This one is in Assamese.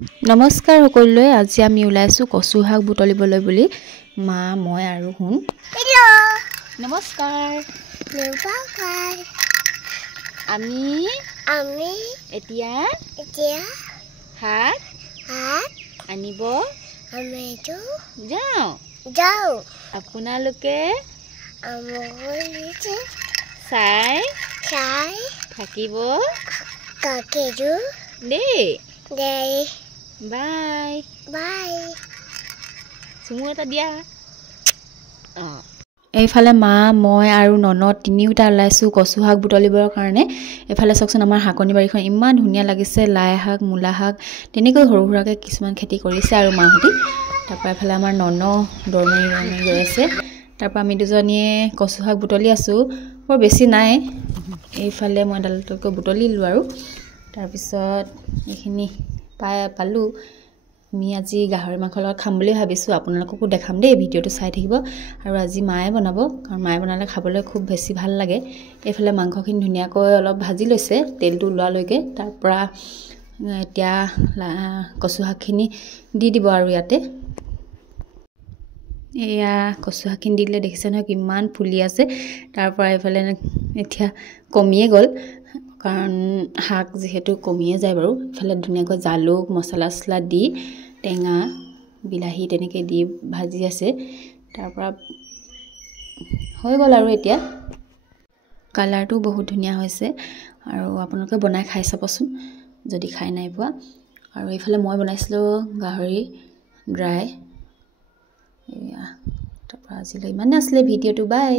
নমস্কাৰ সকলোলৈ। আজি আমি ওলাইছো কচু শাক বুটলিবলৈ বুলি মা মই আৰু হুন। হেল্ল' নমস্কাৰ। নমস্কাৰ। আমি এতিয়া শাক আনিব যাওঁ। আপোনালোকে চাই থাকিব দেই। বাই। চুমু এটা দিয়া। এইফালে মা মই আৰু ননদ তিনিওটা ওলাইছো কচু শাক বুটলিবৰ কাৰণে। এইফালে চাওকচোন আমাৰ শাকনি বাৰীখন ইমান ধুনীয়া লাগিছে। লাই শাক, মূলা শাক তেনেকৈ সৰু সুৰাকৈ কিছুমান খেতি কৰিছে আৰু মাহঁতি। তাৰপৰা এইফালে আমাৰ দৰমাৰি গৈ আছে। তাৰপৰা আমি দুজনীয়ে কচু শাক বুটলি আছোঁ। বৰ বেছি নাই, এইফালে মই এডালকৈ বুটলিলোঁ আৰু তাৰপিছত এইখিনি পালোঁ। আমি আজি গাহৰি মাংসৰ লগত খাম বুলি ভাবিছোঁ। আপোনালোককো দেখাম দেই, ভিডিঅ'টো চাই থাকিব। আৰু আজি মায়ে বনাব, কাৰণ মায়ে বনালে খাবলৈ খুব বেছি ভাল লাগে। এইফালে মাংসখিনি ধুনীয়াকৈ অলপ ভাজি লৈছে তেলটো ওলোৱালৈকে। তাৰপৰা এতিয়া কচু শাকখিনি দি দিব আৰু ইয়াতে। এয়া কচু শাকখিনি দি দিলে, দেখিছে নহয় কিমান ফুলি আছে। তাৰপৰা এইফালে এতিয়া কমিয়ে গ'ল, কাৰণ শাক যিহেতু কমিয়ে যায় বাৰু। ইফালে ধুনীয়াকৈ জালুক মছলা চছলা দি টেঙা বিলাহী তেনেকৈ দি ভাজি আছে। তাৰপৰা হৈ গ'ল আৰু এতিয়া কালাৰটো বহুত ধুনীয়া হৈছে। আৰু আপোনালোকে বনাই খাই চাবচোন যদি খাই নাই পোৱা। আৰু এইফালে মই বনাইছিলোঁ গাহৰি ড্ৰাই। এয়া তাৰপৰা আজিলৈ ইমানে আছিলে ভিডিঅ'টো। বাই।